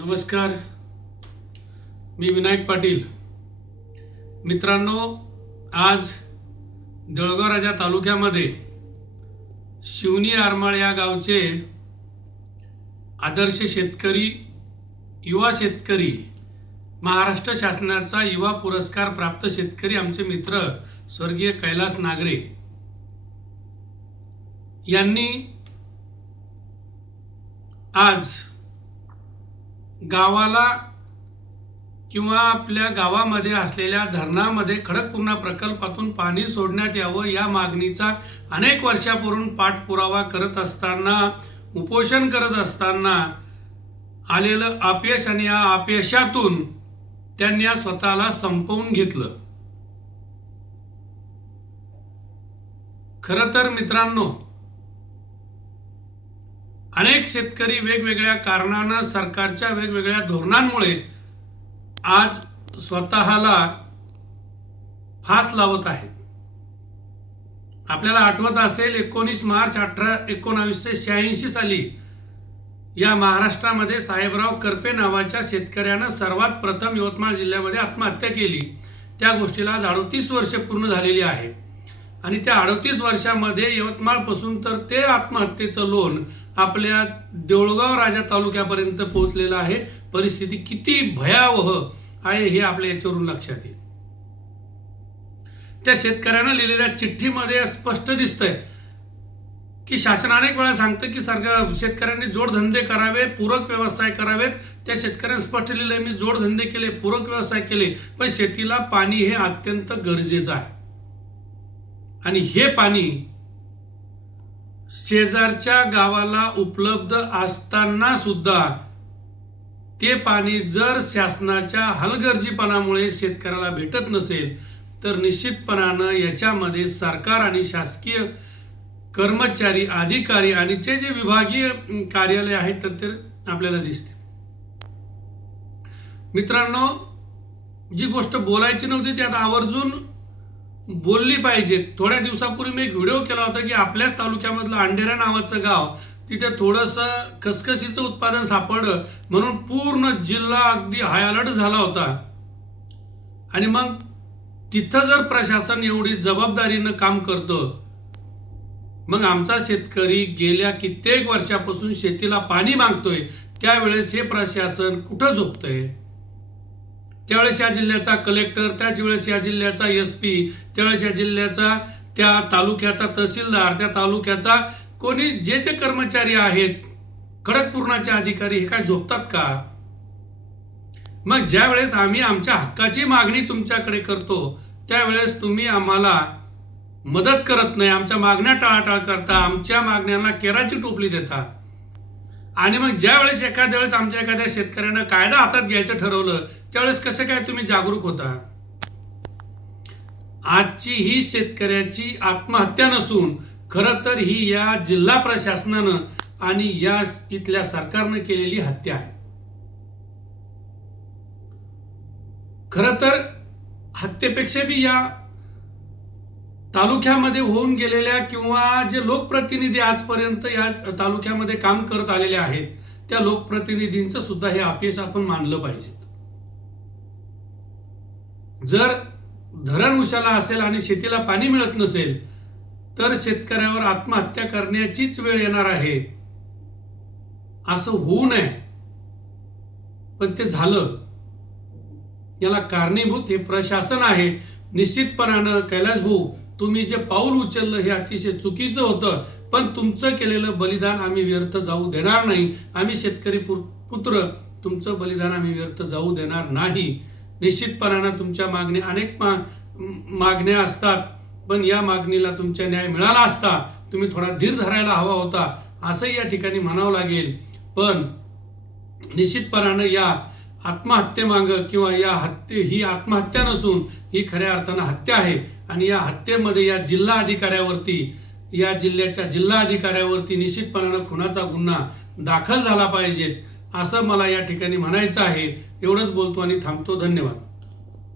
नमस्कार. मी विनायक पाटील. मित्रांनो आज देळगाव राजा तालुक्यामध्ये शिवनी आरमाळ या गावचे आदर्श शेतकरी युवा शेतकरी महाराष्ट्र शासनाचा युवा पुरस्कार प्राप्त शेतकरी आमचे मित्र स्वर्गीय कैलास नागरे यांनी आज गावाला किंवा आपल्या गावामध्ये असलेल्या धरणामध्ये खडकपूर्णा प्रकल्पातून पाणी सोडण्यात यावं या मागणीचा अनेक वर्षापूर्वी पाठपुरावा करत असताना उपोषण करत असताना आलेलं अपयश आणि या अपयशातून त्यांनी या स्वतःला संपवून घेतलं. खरं तर मित्रांनो अनेक शेतकरी वेगवेगळ्या कारणानं सरकारच्या वेगवेगळ्या धोरणांमुळे आज स्वतःला फास लावत आहेत. आपल्याला आठवत असेल एकोणीस मार्च अठरा एकोणावीसशे शहाऐंशी साली या महाराष्ट्रामध्ये साहेबराव करपे नावाच्या शेतकऱ्यानं सर्वात प्रथम यवतमाळ जिल्ह्यामध्ये आत्महत्या केली. त्या गोष्टीला आज अडतीस वर्ष पूर्ण झालेली आहे. आणि त्या अडतीस वर्षामध्ये यवतमाळपासून तर ते आत्महत्येचं लोन आपल्या देऊळगाव राजा तालुक्यापर्यंत पोहोचलेला आहे. परिस्थिती किती भयावह आहे हे आपल्या याच्यावरून लक्षात येईल. त्या शेतकऱ्यानं लिहिलेल्या चिठ्ठीमध्ये स्पष्ट दिसतंय की शासन अनेक वेळा सांगतं की सरकार शेतकऱ्यांनी जोडधंदे करावे पूरक व्यवसाय करावेत. त्या शेतकऱ्यांनी स्पष्ट लिहिलंय मी जोडधंदे केले पूरक व्यवसाय केले पण शेतीला पाणी हे अत्यंत गरजेचं आहे. आणि हे पाणी शेजारच्या गावाला उपलब्ध असताना सुद्धा ते पाणी जर शासनाच्या हलगर्जीपणामुळे शेतकऱ्याला भेटत नसेल तर निश्चितपणानं याच्यामध्ये सरकार आणि शासकीय कर्मचारी अधिकारी आणि जे जे विभागीय कार्यालय आहेत तर ते आपल्याला दिसते मित्रांनो जी गोष्ट बोलायची नव्हती ती आता आवर्जून बोलली पाहिजे. थोड्या दिवसापूर्वी मी एक व्हिडिओ केला होता की आपल्याच तालुक्यामधलं अंडेरा नावाचं गाव तिथे थोडंसं खसखशीचं उत्पादन सापडलं म्हणून पूर्ण जिल्हा अगदी हाय अलर्ट झाला होता. आणि मग तिथं जर प्रशासन एवढी जबाबदारीनं काम करतं मग आमचा शेतकरी गेल्या कित्येक वर्षापासून शेतीला पाणी मागतोय त्यावेळेस हे प्रशासन कुठं झोपतंय? त्यावेळेस या जिल्ह्याचा कलेक्टर त्याच वेळेस या जिल्ह्याचा एस पी त्यावेळेस या जिल्ह्याचा त्या तालुक्याचा तहसीलदार त्या तालुक्याचा कोणी जे जे कर्मचारी आहेत खडकपूर्णाचे अधिकारी हे काय झोपतात का? मग ज्या वेळेस आम्ही आमच्या हक्काची मागणी तुमच्याकडे करतो त्यावेळेस तुम्ही आम्हाला मदत करत नाही आमच्या मागण्या टाळाटाळ करता आमच्या मागण्यांना केराची टोपली देता. आणि मग ज्या वेळेस एखाद्या वेळेस आमच्या एखाद्या शेतकऱ्यानं कायदा हातात घ्यायचं ठरवलं त्यावेळेस कसं काय तुम्ही जागरूक होता? आजची ही शेतकऱ्याची आत्महत्या नसून खरं तर ही या जिल्हा प्रशासनानं आणि या इथल्या सरकारनं केलेली हत्या आहे. खरं तर हत्येपेक्षा बी या तालुक्यामध्ये होऊन गेलेल्या किंवा जे लोकप्रतिनिधी आजपर्यंत या तालुक्यामध्ये काम करत आलेले आहेत त्या लोकप्रतिनिधींचं सुद्धा हे अपयश आपण मानलं पाहिजे. जर धरण उशाला असेल आणि शेतीला पाणी मिळत नसेल तर शेतकऱ्यावर आत्महत्या करण्याचीच वेळ येणार आहे. असं होऊ नये. पण ते झालं. याला कारणीभूत हे प्रशासन आहे. निश्चितपणानं कैलास भाऊ तुम्ही जे पाऊल उचललं हे अतिशय चुकीचं होतं. पण तुमचं केलेलं बलिदान आम्ही व्यर्थ जाऊ देणार नाही. आम्ही शेतकरी पुत्र तुमचं बलिदान आम्ही व्यर्थ जाऊ देणार नाही. निश्चितपणानं तुमच्या मागण्या अनेक मा मागण्या असतात पण या मागणीला तुमच्या न्याय मिळाला असता तुम्ही थोडा धीर धरायला हवा होता असंही या ठिकाणी म्हणावं लागेल. पण निश्चितपणानं या आत्महत्येमागं किंवा या हत्ये ही आत्महत्या नसून ही खऱ्या अर्थानं हत्या आहे. आणि या हत्येमध्ये या जिल्हा अधिकाऱ्यावरती या जिल्ह्याच्या जिल्हा अधिकाऱ्यावरती निश्चितपणानं खुनाचा गुन्हा दाखल झाला पाहिजेत असं मला या ठिकाणी म्हणायचं आहे. एवढंच बोलतो आणि थांबतो. धन्यवाद.